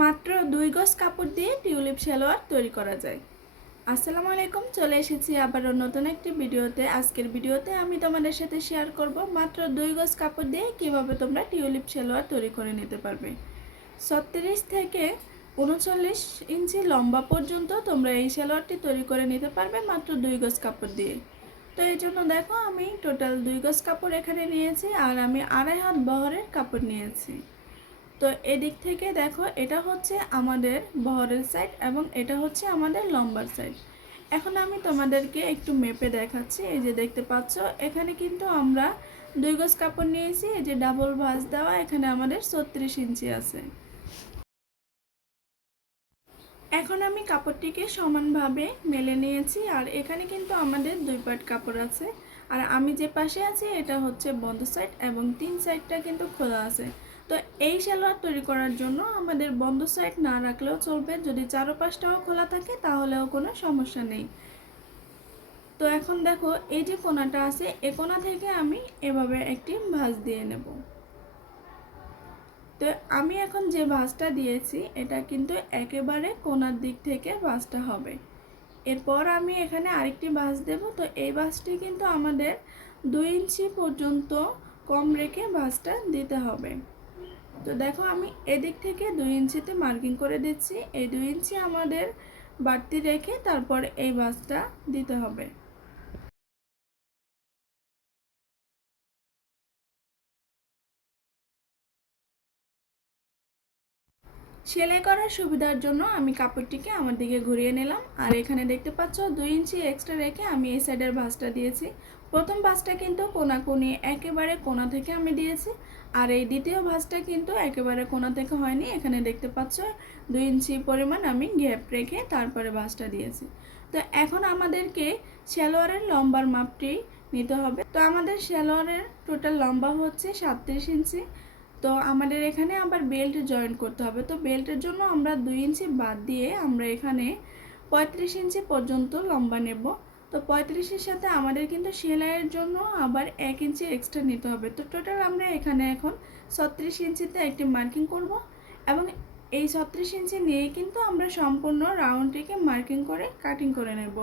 মাত্র 2 গজ কাপড় দিয়ে টিউলিপ সালোয়ার তৈরি করা যায়। আসসালামু আলাইকুম, চলে এসেছি আবারও নতুন একটি ভিডিওতে। আজকের ভিডিওতে আমি তোমাদের সাথে শেয়ার করব মাত্র 2 গজ কাপড় দিয়ে কিভাবে তোমরা টিউলিপ সালোয়ার তৈরি করে নিতে পারবে। 36 থেকে 39 ইঞ্চি লম্বা পর্যন্ত তোমরা এই সালোয়ারটি তৈরি করে নিতে পারবে মাত্র 2 গজ কাপড় দিয়ে। তো এই জন্য দেখো আমি টোটাল 2 গজ কাপড় এখানে নিয়েছি, আর আমি 2.5 হাত বহরের কাপড় নিয়েছি। তো এদিক থেকে দেখো, এটা হচ্ছে আমাদের বহরের সাইড এবং এটা হচ্ছে আমাদের লম্বার সাইড। এখন আমি তোমাদেরকে একটু মেপে দেখাচ্ছি। এই যে দেখতে পাচ্ছ, এখানে কিন্তু আমরা 2 গজ কাপড় নিয়েছি। এই যে ডাবল ভাঁজ দেওয়া, এখানে আমাদের 36 ইঞ্চি আছে। এখন আমি কাপড়টিকে সমানভাবে মেলে নিয়েছি, আর এখানে কিন্তু আমাদের 2 পাট কাপড় আছে। আর আমি যে পাশে আছি এটা হচ্ছে বন্ধ সাইড এবং 3 সাইডটা কিন্তু খোলা আছে। তো এই সালোয়ার তৈরি করার জন্য আমাদের বন্ধ সাইড না রাখলেও চলবে, যদি চারপাশটাও খোলা থাকে তাহলেও কোনো সমস্যা নেই। তো এখন দেখো, এই যে কোণাটা আছে, এই কোণা থেকে আমি এভাবে একটি ভাঁজ দিয়ে নেব। তো আমি এখন যে ভাঁজটা দিয়েছি এটা কিন্তু একেবারে কোণার দিক থেকে ভাঁজটা হবে। এরপর আমি এখানে আরেকটি ভাঁজ দেব। তো এই ভাঁজটি কিন্তু আমাদের 2 ইঞ্চি পর্যন্ত কম রেখে ভাঁজটা দিতে হবে। তো দেখো, আমি এদিক থেকে 2 ইঞ্চিতে মার্কিং করে দিচ্ছি। এই 2 ইঞ্চি আমাদের বাড়তি রেখে তারপর এই ভাঁজটা দিতে হবে। সেলাই করার সুবিধার জন্য আমি কাপড়টিকে আমার দিকে ঘুরিয়ে নিলাম, আর এখানে দেখতে পাচ্ছ 2 ইঞ্চি এক্সট্রা রেখে আমি এই সাইডের ভাঁজটা দিয়েছি। প্রথম ভাঁজটা কিন্তু কোণাকুনি একেবারে কোণা থেকে আমি দিয়েছি, আর এই দ্বিতীয় ভাঁজটা কিন্তু একেবারে কোণা থেকে হয়নি। এখানে দেখতে পাচ্ছ 2 ইঞ্চি পরিমাণ আমি গ্যাপ রেখে তারপরে ভাঁজটা দিয়েছি। তো এখন আমাদেরকে সালোয়ারের লম্বার মাপটি নিতে হবে। তো আমাদের সালোয়ারের টোটাল লম্বা হচ্ছে 37 ইঞ্চি। তো আমাদের এখানে আবার বেল্ট জয়েন করতে হবে। তো বেল্টের জন্য আমরা 2 ইঞ্চি বাদ দিয়ে আমরা এখানে 35 ইঞ্চি পর্যন্ত লম্বা নেব। তো 35-এর সাথে আমাদের কিন্তু সেলাইয়ের জন্য আবার 1 ইঞ্চি এক্সট্রা নিতে হবে। তো টোটাল আমরা এখানে এখন 36 ইঞ্চিতে একটি মার্কিং করব, এবং এই 36 ইঞ্চি নিয়ে কিন্তু আমরা সম্পূর্ণ রাউন্ডটিকে মার্কিং করে কাটিং করে নেব।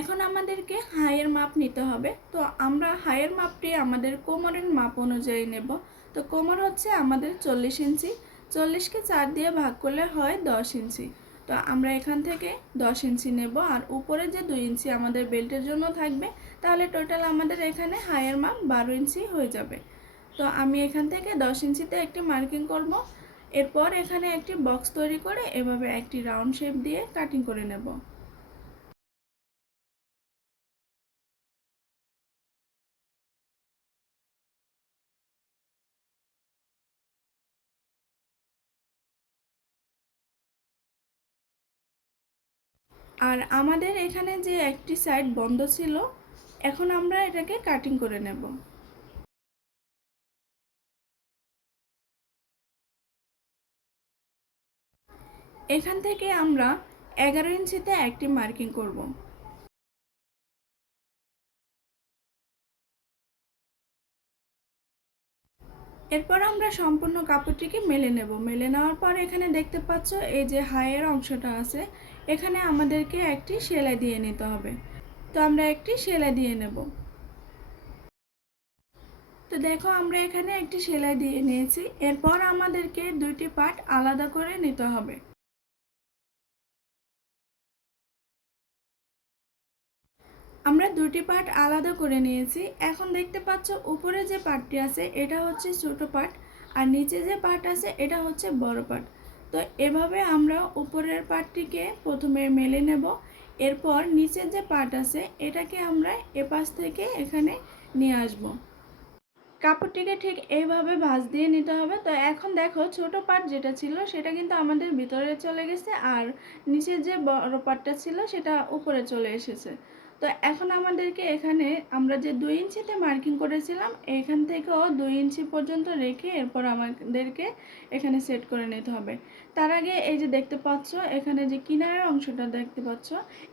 এখন আমাদেরকে হাইয়ের মাপ নিতে হবে। তো আমরা হাইয়ের মাপটি আমাদের কোমরের মাপ অনুযায়ী নেব। তো কোমর হচ্ছে আমাদের 40 ইঞ্চি। 40কে 4 দিয়ে ভাগ করলে হয় 10 ইঞ্চি। তো আমরা এখান থেকে 10 ইঞ্চি নেব, আর উপরে যে 2 ইঞ্চি আমাদের বেল্টের জন্য থাকবে, তাহলে টোটাল আমাদের এখানে হাইয়ের মাপ 12 ইঞ্চি হয়ে যাবে। তো আমি এখান থেকে 10 ইঞ্চিতে একটি মার্কিং করব। এরপর এখানে একটি বক্স তৈরি করে এভাবে একটি রাউন্ড শেপ দিয়ে কাটিং করে নেব। আর আমাদের এখানে যে একটি সাইড বন্ধ ছিল, এখন আমরা এটাকে কাটিং করে নেব। এখান থেকে আমরা 11 ইঞ্চিতে একটি মার্কিং করব। এরপর আমরা সম্পূর্ণ কাপড়টিকে মেলে নেব। মেলে নেওয়ার পর এখানে দেখতে পাচ্ছ এই যে হাইয়ের অংশটা আছে, এখানে আমাদেরকে একটি সেলাই দিয়ে নিতে হবে। তো আমরা একটি সেলাই দিয়ে নেব। তো দেখো, আমরা এখানে একটি সেলাই দিয়ে নিয়েছি। এরপর আমাদেরকে দুইটি পার্ট আলাদা করে নিতে হবে। আমরা দুটি পার্ট আলাদা করে নিয়েছি। এখন দেখতে পাচ্ছ উপরে যে পার্টটি আছে এটা হচ্ছে ছোট পার্ট, আর নিচে যে পার্ট আছে এটা হচ্ছে বড় পার্ট। তো এভাবে আমরা উপরের পার্টটিকে প্রথমে মেলে নেব। এরপর নিচের যে পার্ট আছে এটাকে আমরা এপাশ থেকে এখানে নিয়ে আসব। কাপড়টিকে ঠিক এইভাবে ভাঁজ দিয়ে নিতে হবে। তো এখন দেখো, ছোট পার্ট যেটা ছিল সেটা কিন্তু আমাদের ভিতরে চলে গেছে, আর নিচের যে বড় পার্টটা ছিল সেটা উপরে চলে এসেছে। তো এখন আমাদেরকে এখানে আমরা যে 2 ইঞ্চিতে মার্কিং করেছিলাম এখান থেকেও 2 ইঞ্চি পর্যন্ত রেখে এরপর আমাদেরকে এখানে সেট করে নিতে হবে। তার আগে এই যে দেখতে পাচ্ছ এখানে যে কিনারের অংশটা দেখতে পাচ্ছ,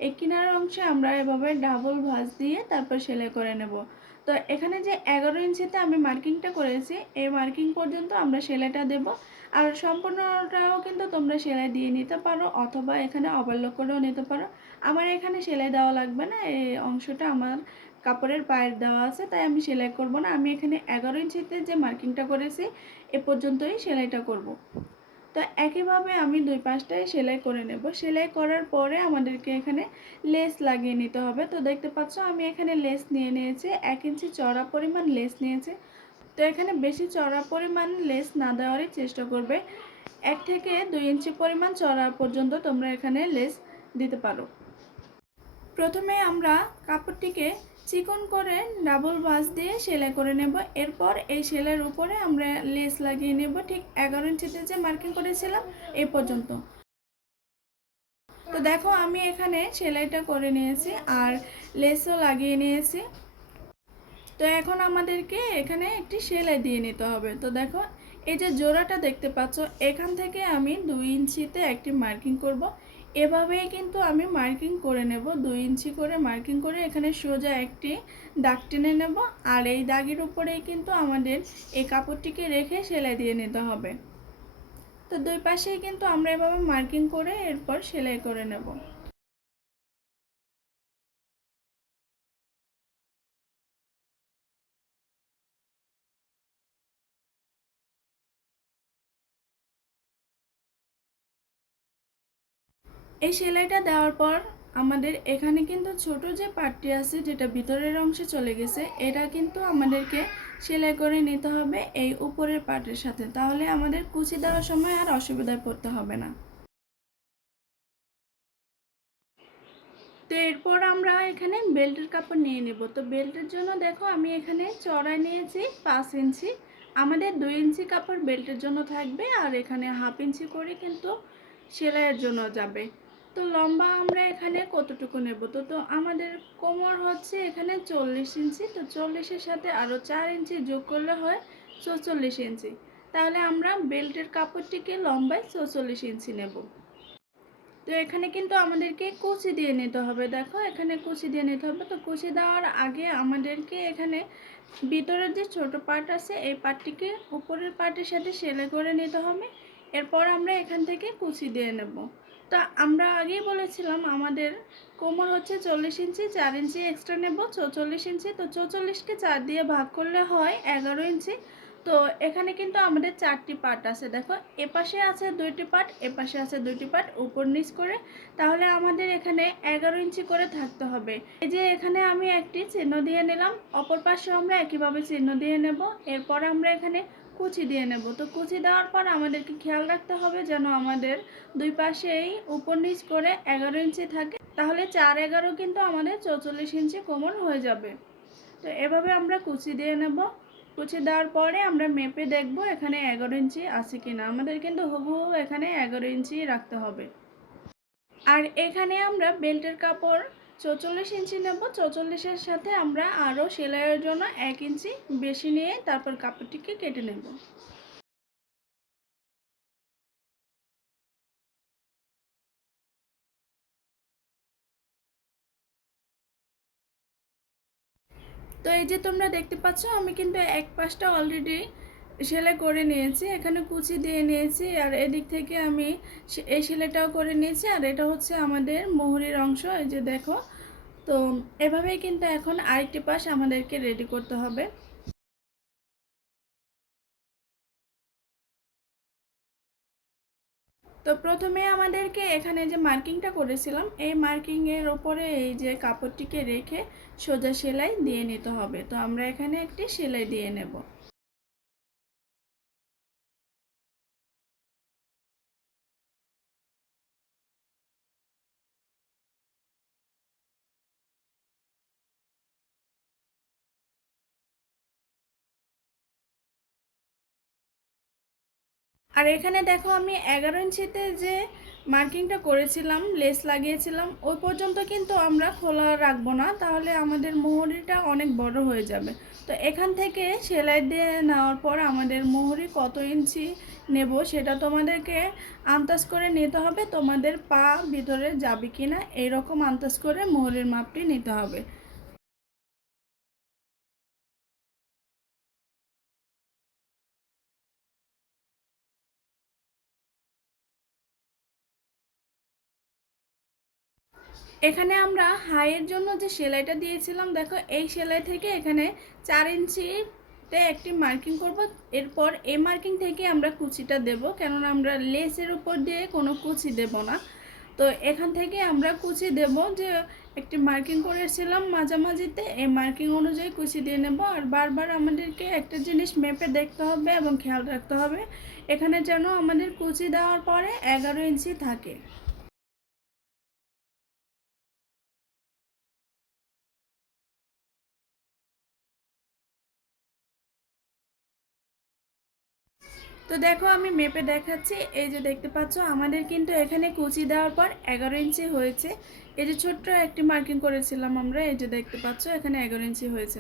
এই কিনারের অংশে আমরা এভাবে ডাবল ভাঁজ দিয়ে তারপর সেলাই করে নেব। তো এখানে যে 11 ইঞ্চিতে আমি মার্কিংটা করেছি এই মার্কিং পর্যন্ত আমরা সেলাইটা দেব। আর সম্পূর্ণটাও কিন্তু তোমরা সেলাই দিয়ে নিতে পারো অথবা এখানে ওভারলক করেও নিতে পারো। আমার এখানে সেলাই দেওয়া লাগবে না, এই অংশটা আমার কাপড়ের পায়ের দেওয়া আছে তাই আমি সেলাই করব না। আমি এখানে 11 ইঞ্চিতে যে মার্কিংটা করেছি এ পর্যন্তই সেলাইটা করব। তো একইভাবে আমি দুই পাশটাই সেলাই করে নেব। সেলাই করার পরে আমাদেরকে এখানে লেস লাগিয়ে নিতে হবে। তো দেখতে পাচ্ছ আমি এখানে লেস নিয়ে নিয়েছি, 1 ইঞ্চি চড়া পরিমাণ লেস নিয়েছি। তো এখানে বেশি চড়া পরিমাণ লেস না দেওয়ারই চেষ্টা করবে, 1 থেকে 2 ইঞ্চি পরিমাণ চড়া পর্যন্ত তোমরা এখানে লেস দিতে পারো। প্রথমে আমরা কাপড়টিকে চিকন করে ডাবল ভাঁজ দিয়ে সেলাই করে নেব। এরপর এই সেলাইয়ের উপরে আমরা লেস লাগিয়ে নেব ঠিক 11 ইঞ্চিতে যে মার্কিং করেছিলাম এই পর্যন্ত। তো দেখো আমি এখানে সেলাইটা করে নিয়েছি আর লেসও লাগিয়ে নিয়েছি। তো এখন আমাদেরকে এখানে একটি সেলাই দিয়ে নিতে হবে। তো দেখো এই যে জোড়াটা দেখতে পাচ্ছ এখান থেকে আমি 2 ইঞ্চিতে একটি মার্কিং করব। এভাবেই কিন্তু আমি মার্কিং করে নেব, 2 ইঞ্চি করে মার্কিং করে এখানে সোজা একটি দাগ টেনে নেব। আর এই দাগের উপরেই কিন্তু আমাদের এই কাপড়টিকে রেখে সেলাই দিয়ে নিতে হবে। তো দুই পাশেই কিন্তু আমরা এভাবে মার্কিং করে এরপর সেলাই করে নেব। এই সেলাইটা দেওয়ার পর আমাদের এখানে কিন্তু ছোট যে পাটটি আছে যেটা ভিতরের অংশে চলে গেছে এটা কিন্তু আমাদেরকে সেলাই করে নিতে হবে এই উপরের পাটের সাথে, তাহলে আমাদের কুচি দেওয়ার সময় আর অসুবিধায় পড়তে হবে না। তো এরপর আমরা এখানে বেল্টের কাপড় নিয়ে নেব। তো বেল্টের জন্য দেখো আমি এখানে চড়াই নিয়েছি 5 ইঞ্চি। আমাদের 2 ইঞ্চি কাপড় বেল্টের জন্য থাকবে আর এখানে হাফ ইঞ্চি করে কিন্তু সেলাইয়ের জন্য যাবে। তো লম্বা আমরা এখানে কতটুকু নেব, তো আমাদের কোমর হচ্ছে এখানে 40 ইঞ্চি। তো 40-এর সাথে আরও 4 ইঞ্চি যোগ করলে হয় 44 ইঞ্চি। তাহলে আমরা বেল্টের কাপড়টিকে লম্বায় 44 ইঞ্চি নেব। তো এখানে কিন্তু আমাদেরকে কুচি দিয়ে নিতে হবে। দেখো এখানে কুচি দিয়ে নিতে হবে। তো কুচি দেওয়ার আগে আমাদেরকে এখানে ভিতরের যে ছোট পার্ট আছে এই পার্টটিকে উপরের পার্টের সাথে সেলাই করে নিতে হবে। এরপর আমরা এখান থেকে কুচি দিয়ে নেব। তো আমরা আগেই বলেছিলাম আমাদের কোমর হচ্ছে 40 ইঞ্চি, 4 ইঞ্চি এক্সট্রা নেব 44 ইঞ্চি। তো 44কে 4 দিয়ে ভাগ করলে হয় 11 ইঞ্চি। তো এখানে কিন্তু আমাদের 4টি পার্ট আছে। দেখো এপাশে আছে 2টি পার্ট, এপাশে আছে 2টি পার্ট উপর নিচ করে, তাহলে আমাদের এখানে 11 ইঞ্চি করে থাকতে হবে। এই যে এখানে আমি একটি চিহ্ন দিয়ে নিলাম, অপর পাশে আমরা একইভাবে চিহ্ন দিয়ে নেব। এরপর আমরা এখানে কুচি দিয়ে নেব। তো কুচি দেওয়ার পর আমাদেরকে খেয়াল রাখতে হবে যেন আমাদের দুই পাশেই উপর নিচ করে 11 ইঞ্চি থাকে, তাহলে 4-11 কিন্তু আমাদের 44 ইঞ্চি কোমর হয়ে যাবে। তো এভাবে আমরা কুচি দিয়ে নেব। কুচি দেওয়ার পরে আমরা মেপে দেখব এখানে 11 ইঞ্চি আছে কিনা। আমাদের কিন্তু হুবহু এখানে 11 ইঞ্চি রাখতে হবে। আর এখানে আমরা বেল্টের কাপড় 44 ইঞ্চি নেব। 44-এর সাথে আমরা আরও সেলাইয়ের জন্য 1 ইঞ্চি বেশি নিয়ে তারপর কাপড়টিকে কেটে নেব। তো এই যে তোমরা দেখতে পাচ্ছ আমি কিন্তু এক পাশটা অলরেডি সেলাই করে নিয়েছি, এখানে কুচি দিয়ে নিয়েছি আর এদিক থেকে আমি এই সেলাইটাও করে নিয়েছি। আর এটা হচ্ছে আমাদের মোহরির অংশ, এই যে দেখো। তো এভাবেই কিন্তু এখন আরেকটি পাশ আমাদেরকে রেডি করতে হবে। তো প্রথমে আমাদেরকে এখানে যে মার্কিংটা করেছিলাম এই মার্কিংয়ের ওপরে এই যে কাপড়টিকে রেখে সোজা সেলাই দিয়ে নিতে হবে। তো আমরা এখানে একটি সেলাই দিয়ে নেব। আর এখানে দেখো আমি 11 ইঞ্চিতে যে মার্কিংটা করেছিলাম, লেস লাগিয়েছিলাম, ওই পর্যন্ত কিন্তু আমরা খোলা রাখবো না, তাহলে আমাদের মোহরিটা অনেক বড় হয়ে যাবে। তো এখান থেকে সেলাই দিয়ে নেওয়ার পর আমাদের মোহরি কত ইঞ্চি নেব সেটা তোমাদেরকে আন্দাজ করে নিতে হবে, তোমাদের পা ভিতরে যাবে কি না এইরকম আন্দাজ করে মোহরির মাপটি নিতে হবে। এখানে আমরা হাইয়ের জন্য যে সেলাইটা দিয়েছিলাম, দেখো এই সেলাই থেকে এখানে 4 ইঞ্চিতে একটি মার্কিং করব। এরপর এই মার্কিং থেকে আমরা কুচিটা দেব, কেননা আমরা লেসের উপর দিয়ে কোনো কুচি দেব না। তো এখান থেকে আমরা কুচি দেব, যে একটি মার্কিং করেছিলাম মাঝামাঝিতে, এই মার্কিং অনুযায়ী কুচি দিয়ে নেব। আর বারবার আমাদেরকে একটা জিনিস মেপে দেখতে হবে এবং খেয়াল রাখতে হবে, এখানে যেন আমাদের কুচি দেওয়ার পরে 11 ইঞ্চি থাকে। তো দেখো আমি মেপে দেখাচ্ছি, এই যে দেখতে পাচ্ছ আমাদের কিন্তু এখানে কুচি দেওয়ার পর 11 ইঞ্চি হয়েছে। এই যে ছোট্ট একটি মার্কিং করেছিলাম আমরা, এই যে দেখতে পাচ্ছ এখানে 11 ইঞ্চি হয়েছে।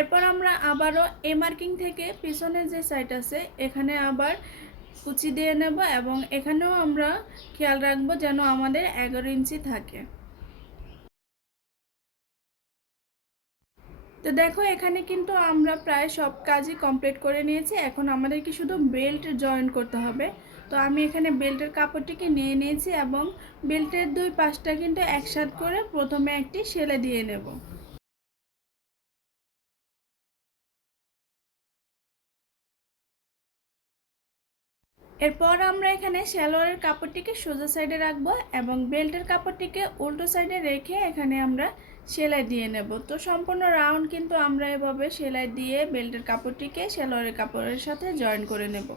এরপর আমরা আবারও এই মার্কিং থেকে পিছনের যে সাইড আছে এখানে আবার কুচি দিয়ে নেব, এবং এখানেও আমরা খেয়াল রাখবো যেন আমাদের 11 ইঞ্চি থাকে। তো দেখো এখানে কিন্তু আমরা প্রায় সব কাজই কমপ্লিট করে নিয়েছি, এখন আমাদেরকে শুধু বেল্ট জয়েন করতে হবে। তো আমি এখানে বেল্টের কাপড়টিকে নিয়ে নিয়েছি এবং বেল্টের দুই পাশটা কিন্তু একসাথে করে প্রথমে একটি সেলাই দিয়ে নেব। এরপর আমরা এখানে সালোয়ারের কাপড়টিকে সোজা সাইডে রাখবো এবং বেল্টের কাপড়টিকে উল্টো সাইডে রেখে এখানে আমরা সেলাই দিয়ে নেব। তো সম্পূর্ণ রাউন্ড কিন্তু আমরা এভাবে সেলাই দিয়ে বেল্টের কাপড়টিকে সালোয়ারের কাপড়ের সাথে জয়েন করে নেব।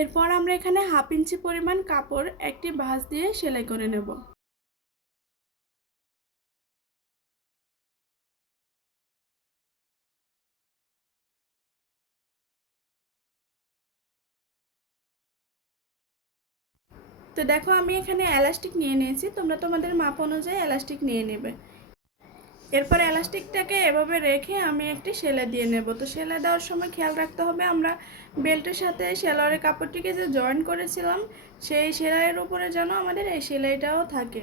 এরপর আমরা এখানে 1/2 ইঞ্চি পরিমাণ কাপড় একটি ভাঁজ দিয়ে সেলাই করে নেব। তো দেখো আমি এখানে এলাস্টিক নিয়ে নিয়েছি, তোমরা তোমাদের মাপ অনুযায়ী এলাস্টিক নিয়ে নেবে। এরপর এলাস্টিকটাকে এভাবে রেখে আমি একটি সেলাই দিয়ে নেব। তো সেলাই দেওয়ার সময় খেয়াল রাখতে হবে আমরা বেল্টের সাথে সেলাইয়ের কাপড়টিকে যে জয়েন করেছিলাম সেই সেলাইয়ের উপরে যেন আমাদের এই সেলাইটাও থাকে।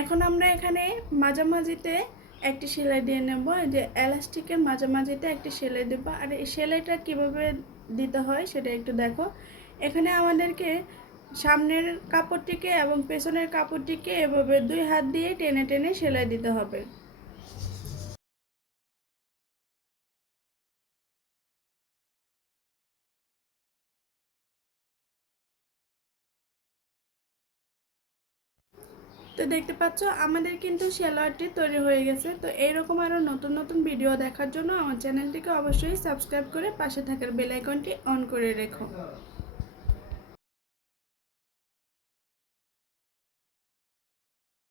এখন আমরা এখানে মাঝামাঝিতে একটি সেলাই দিয়ে নেব, যে এলাস্টিকের মাঝামাঝিতে একটি সেলাই দেব। আর এই সেলাইটা কিভাবে দিতে হয় সেটা একটু দেখো, এখানে আমাদেরকে সামনের কাপড়টিকে এবং পেছনের কাপড়টিকে এভাবে দুই হাত দিয়ে টেনে টেনে সেলাই দিতে হবে। তো দেখতে পাচ্ছ আমাদের কিন্তু সালোয়ারটি তৈরি হয়ে গেছে। তো এইরকম আরও নতুন নতুন ভিডিও দেখার জন্য আমার চ্যানেলটিকে অবশ্যই সাবস্ক্রাইব করে পাশে থাকার বেল আইকনটি অন করে রেখো।